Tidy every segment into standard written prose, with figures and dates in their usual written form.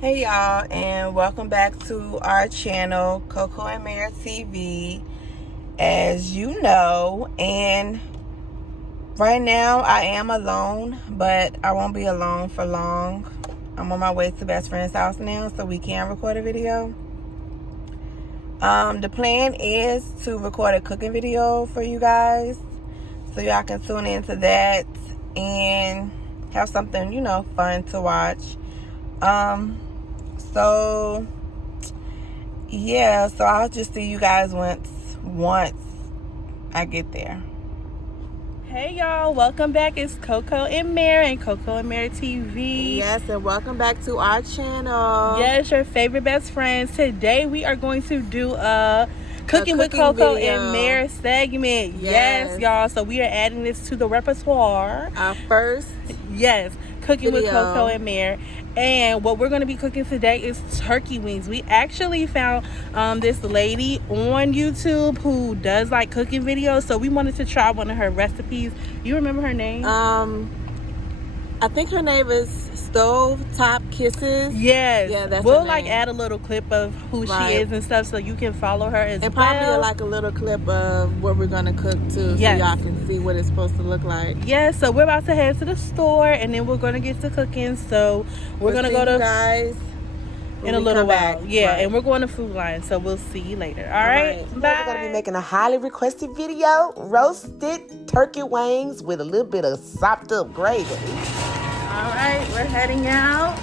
Hey y'all, and welcome back to our channel, CoCo&MareTV. As you know, and right now I am alone, but I won't be alone for long. I'm on my way to best friend's house now, so we can record a video. The plan is to record a cooking video for you guys, so y'all can tune into that and have something, fun to watch. So yeah, so I'll just see you guys once I get there. Hey y'all, welcome back. It's Coco and Mare and CoCo&MareTV. Yes, and welcome back to our channel. Yes, your favorite best friends. Today we are going to do a cooking with Coco and Mare segment. Yes, y'all. So we are adding this to the repertoire. Our first cooking video with Coco and Mare. And what we're going to be cooking today is turkey wings. We actually found this lady on YouTube who does like cooking videos, so we wanted to try one of her recipes. You remember her name? I think her name is Stove Top Kisses. Yes. Yeah, that's we'll her name. add a little clip of who she is and stuff, so you can follow her as and well. And probably like a little clip of what we're gonna cook too, so y'all can see what it's supposed to look like. Yeah, so we're about to head to the store, and then we're gonna get to cooking. So we're gonna go to guys in a little while. Yeah, and we're going to Food Line, so we'll see you later. All right. Bye. We're gonna be making a highly requested video: roasted turkey wings with a little bit of sopped up gravy. All right, we're heading out.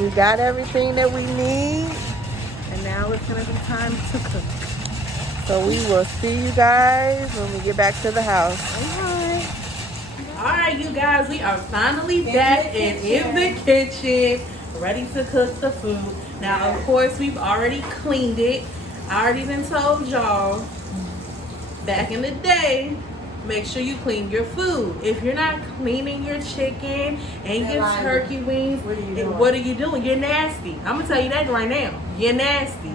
We got everything that we need, and now it's gonna be time to cook. So we will see you guys when we get back to the house. All right, you guys, we are finally back and in the kitchen, ready to cook the food. Now, of course, we've already cleaned it. I already been told y'all back in the day, make sure you clean your food. If you're not cleaning your chicken and your turkey wings, what are you doing? You're nasty. I'm gonna tell you that right now. You're nasty.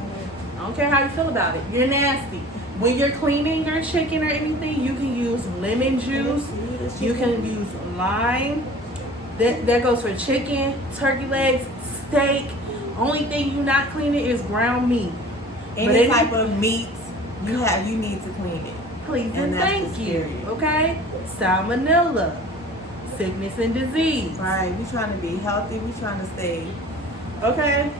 I don't care how you feel about it. You're nasty. When you're cleaning your chicken or anything, you can use lemon juice. You can use lime. That goes for chicken, turkey legs, steak. Only thing you're not cleaning is ground meat. Any type of meat you need to clean it. Please and thank you. Okay? Salmonella, sickness and disease. Right. We trying to be healthy. We trying to stay, okay,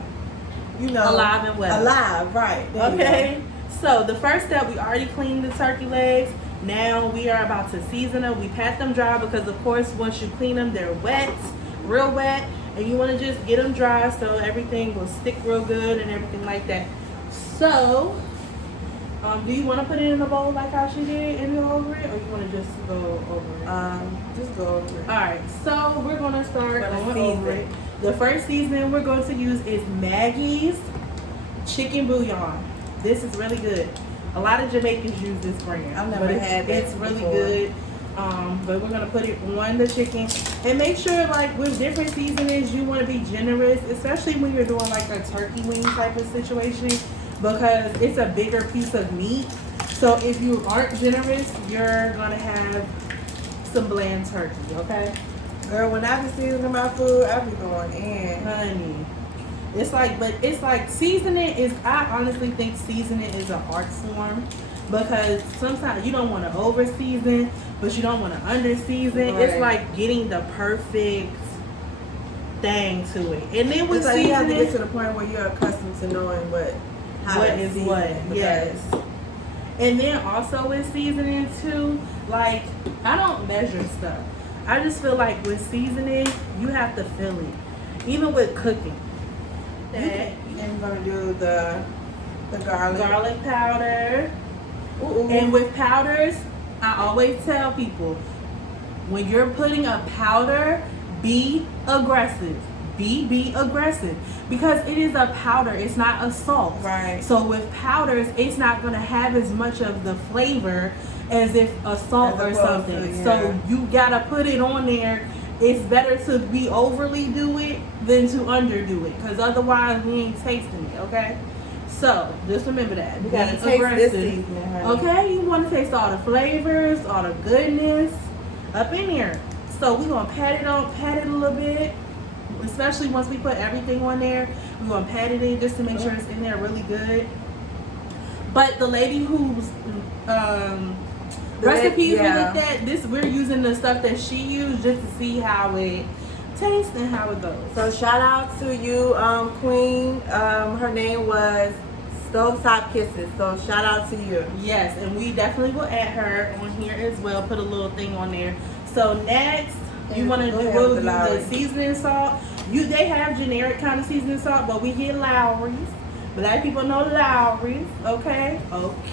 alive and well. Alive, right. Okay. So the first step, we already cleaned the turkey legs. Now we are about to season them. We pat them dry because, of course, once you clean them, they're wet, real wet, and you want to just get them dry so everything will stick real good and everything like that. So, do you want to put it in a bowl like how she did and go over it, or you want to just go over it? Just go over it. All right. So we're gonna start going over it. The first seasoning we're going to use is Maggie's chicken bouillon. This is really good. A lot of Jamaicans use this brand. I've never had that. It's really good. But we're gonna put it on the chicken, and make sure, like with different seasonings, you want to be generous, especially when you're doing like a turkey wing type of situation, because it's a bigger piece of meat. So if you aren't generous, you're gonna have some bland turkey. Okay, girl. When I be seasoning my food, I be going in, honey. It's like seasoning is, I honestly think seasoning is an art form, because sometimes you don't want to over season, but you don't want to under season. Right. It's like getting the perfect thing to it. And then with seasoning, you have to get to the point where you're accustomed to knowing what is what. Yes. And then also with seasoning too, like, I don't measure stuff. I just feel like with seasoning, you have to feel it. Even with cooking. And we're gonna do the garlic powder. Ooh. And with powders, I always tell people, when you're putting a powder, be aggressive. Be aggressive, because it is a powder. It's not a salt. Right. So with powders, it's not gonna have as much of the flavor as if a salt or something. So you gotta put it on there. It's better to be overly do it than to underdo it, because otherwise we ain't tasting it. Okay, so just remember that. You gotta taste this seasoning, honey. Okay, you want to taste all the flavors, all the goodness up in here. So we're gonna pat it a little bit. especially once we put everything on there, we're gonna pat it in just to make sure it's in there really good. But the lady whose recipes we looked at, we're using the stuff that she used just to see how it tastes and how it goes. So shout out to you, Queen. Her name was Stovetop Kisses. So shout out to you. Yes, and we definitely will add her on here as well. Put a little thing on there. So next, you want to do the seasoning salt. They have generic kind of seasoning salt, but we get Lowry's. Black people know Lowry's. Okay.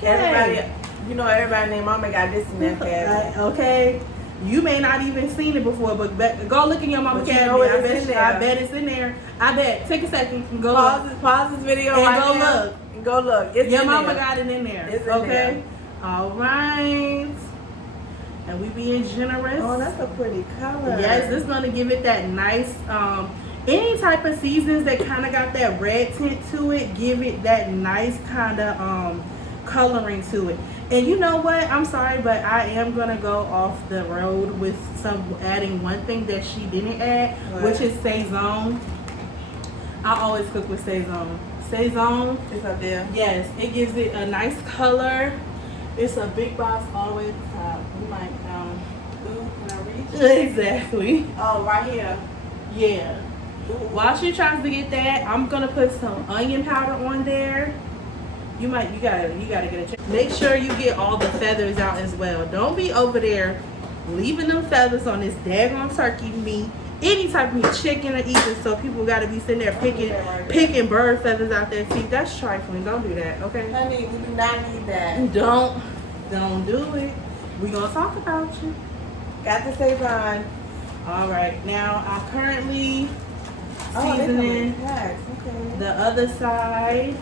Everybody named Mama got this in their cabinet. Okay. You may not even seen it before, but go look in your mama cabinet. I bet it's in there. I bet. Take a second and go pause this video and right go now. Look. And go look. It's your in mama there. got it in there. It's in okay. There. All right. And we being generous. Oh, that's a pretty color. Yes, this is gonna give it that nice. Any type of seasons that kind of got that red tint to it, give it that nice kind of coloring to it. And you know what? I'm sorry, but I am gonna go off the road with adding one thing that she didn't add, which is Saison. I always cook with Saison. Saison. It's up there. Yes, it gives it a nice color. It's a big box all the way to the top. You might can I reach? Exactly. Oh, right here. Yeah. While she tries to get that, I'm gonna put some onion powder on there. You gotta get a check. Make sure you get all the feathers out as well. Don't be over there leaving them feathers on this daggone turkey meat. Any type of meat, chicken or either. So people gotta be sitting there picking bird feathers out their teeth. That's trifling. Don't do that, okay? Honey, we do not need that. Don't do it. We gonna talk about you. Got the Saison. All right, now I currently seasoning the other side.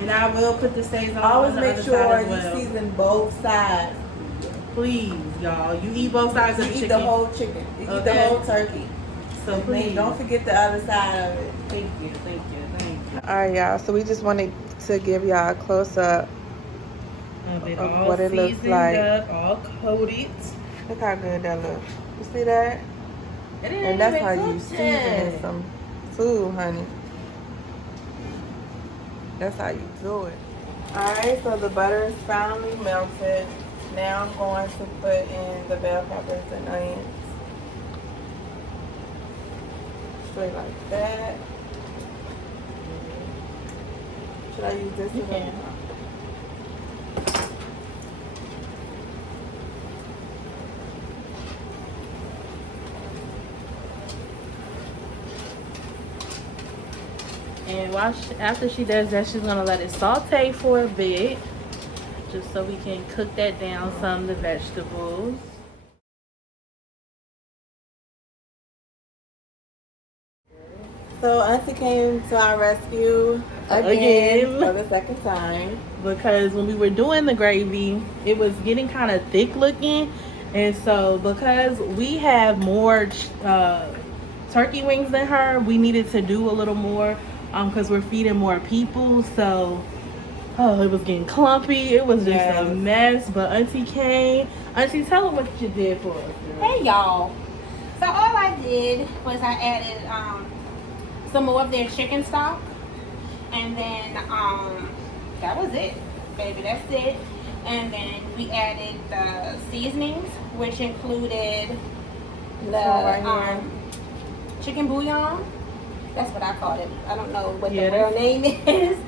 And I will put the Saison always on the make other sure side as you well. season both sides. Please, y'all. You eat both sides of the chicken. You eat the whole chicken. You eat the whole turkey. So please. Don't forget the other side of it. Thank you. Alright, y'all. So we just wanted to give y'all a close-up of what it looks like. Up, all coated. Look how good that looks. You see that? And that's how you season some food, honey. That's how you do it. Alright, so the butter is finally melted. Now I'm going to put in the bell peppers and onions. Straight like that. Should I use this again? And after she does that, she's gonna let it saute for a bit, just so we can cook that down some of the vegetables. So Auntie came to our rescue again for the second time. Because when we were doing the gravy, it was getting kind of thick looking. And so because we have more turkey wings than her, we needed to do a little more because we're feeding more people. So it was getting clumpy. It was just a mess. But Auntie came. Auntie, tell them what you did for us. Hey y'all. So all I did was I added some more of their chicken stock, and then that was it, baby. That's it. And then we added the seasonings, which included the chicken bouillon. That's what I called it. I don't know what the real name is.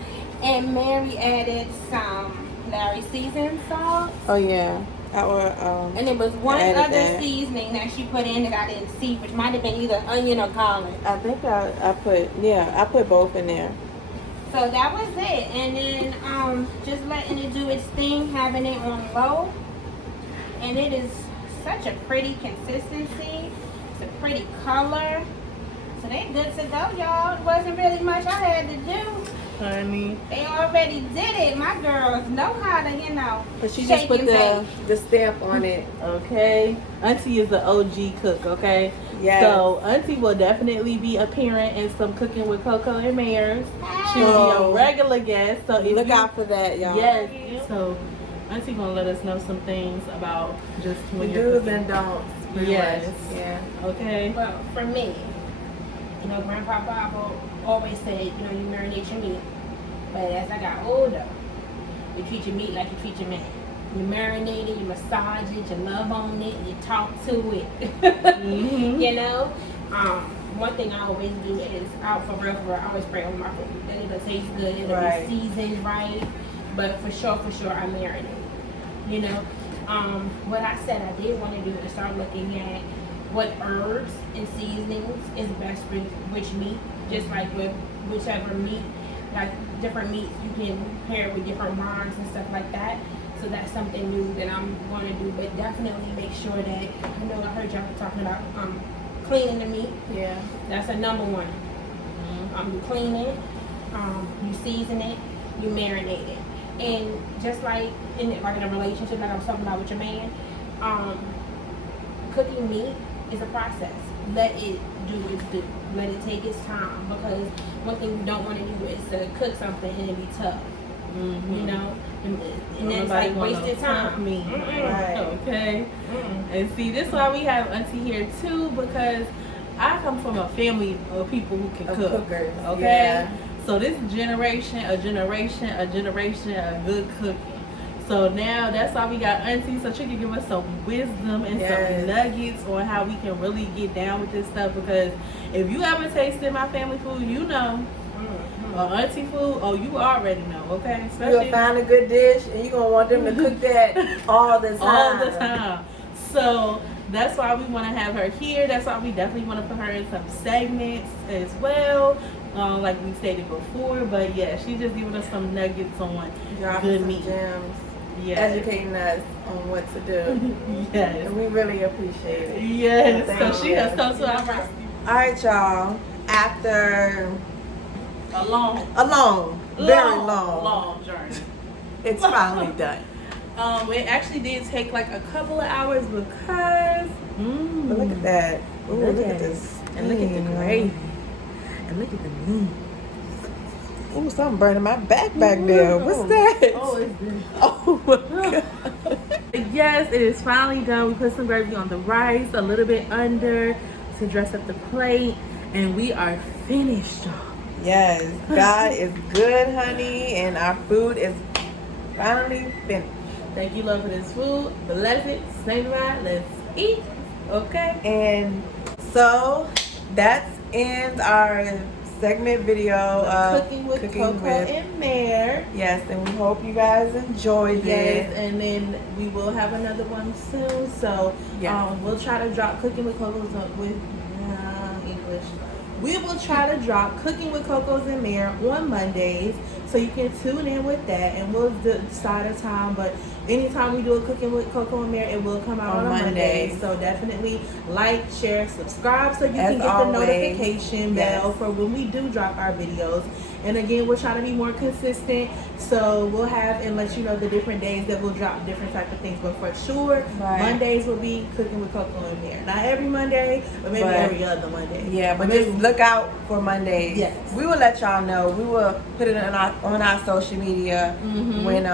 And Mary added some Larry seasoned salt. Oh yeah. And there was one other seasoning that she put in that I didn't see, which might have been either onion or garlic. I think I put both in there. So that was it. And then just letting it do its thing, having it on low. And it is such a pretty consistency. It's a pretty color. So they're good to go, y'all. It wasn't really much I had to do. Honey, they already did it. My girls know how to, But she just put the stamp on it. Okay. Auntie is the OG cook, okay? Yes. So Auntie will definitely be appearing in some Cooking with Coco and Mare's. She will be a regular guest. So look out for that, y'all. Yes. So Auntie gonna let us know some things about just when the you're do's and don'ts. Yes. Yeah. Okay. Well, for me, You know, Grandpa always said, you know, you marinate your meat. But as I got older, you treat your meat like you treat your man. You marinate it, you massage it, you love on it, you talk to it. You know? One thing I always do is, for real, I always pray over my food. That it'll taste good, it'll be seasoned right. But for sure, I marinate. You know? What I said I did want to do is start looking at what herbs and seasonings is best with which meat. Just like with whichever meat, like different meats, you can pair it with different wines and stuff like that. So that's something new that I'm going to do. But definitely make sure that, I know I heard y'all talking about cleaning the meat. Yeah. That's a number one. You clean it, you season it, you marinate it. And just like in a relationship, like I was talking about with your man, cooking meat is a process. Let it do its due. Let it take its time, because one thing we don't want to do is to cook something and it be tough. You know, and that's like wasted time. Right. Okay. And see, this is why we have Auntie here too, because I come from a family of people who can cook. Cookers. Okay. Yeah. So this generation of good cooking. So now that's why we got Auntie, so she can give us some wisdom and some nuggets on how we can really get down with this stuff. Because if you ever tasted my family food, you know. Or Auntie food, you already know, okay? Especially you'll find a good dish and you're going to want them to cook that all the time. All the time. So that's why we want to have her here. That's why we definitely want to put her in some segments as well. Like we stated before, but yeah, she's just giving us some nuggets on good meat. Gems, educating us on what to do. Yes. And we really appreciate it. Yes. So she has come to our rescue. Alright, y'all. After a long, very long journey, it's finally done. It actually did take like a couple of hours because but look at that. Ooh, look at this. And look at the gravy. And look at the meat. Ooh, something burning my back there. What's that? Oh, it's good. Oh my God. Yes, it is finally done. We put some gravy on the rice, a little bit under to dress up the plate, and we are finished, y'all. Yes, God is good, honey, and our food is finally finished. Thank you, Lord, for this food. Bless it, sanctify, let's eat. Okay. And so that ends our segment video of cooking with Coco and Mare. Yes, and we hope you guys enjoyed it. And then we will have another one soon. So we'll try to drop cooking with Coco's with English. We will try to drop Cooking with Coco's and Mare on Mondays, so you can tune in with that, and we'll decide a time. But anytime we do a Cooking with Coco and Mare, it will come out on a Monday. So definitely like, share, subscribe, so you can get the notification bell for when we do drop our videos. And again, we're trying to be more consistent, so we'll have and let you know the different days that we'll drop different type of things. But for sure, Mondays will be Cooking with Coco and Mare. Not every Monday, but maybe every other Monday. Yeah, but just look out for Mondays. Yes. We will let y'all know. We will put it on our social media when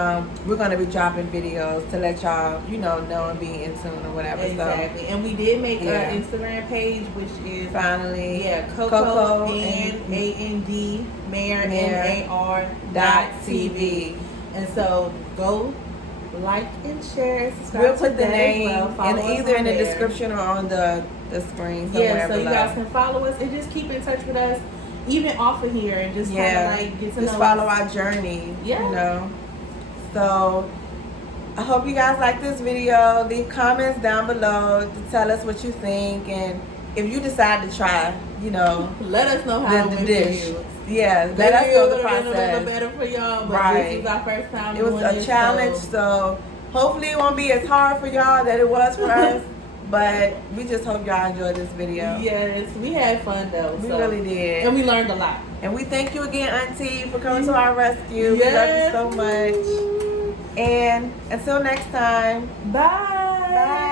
we're going to be dropping videos to let y'all, know and be in tune or whatever. Exactly. And we did make an Instagram page, which is finally Coco and A&D Mare MAR.TV. And so go like and share, subscribe. We'll put the name either in the description or on the screen somewhere so you guys can follow us and just keep in touch with us, even off of here, and just kind of like get to know follow our journey. So I hope you guys like this video. Leave comments down below to tell us what you think, and if you decide to try, let us know how the dish. Yeah, let us know the process. A little better for y'all, but this is our first time. It was a challenge, so hopefully it won't be as hard for y'all that it was for us. But we just hope y'all enjoyed this video. Yes, we had fun though. We really did. And we learned a lot. And we thank you again, Auntie, for coming to our rescue. We love you so much. And until next time, bye.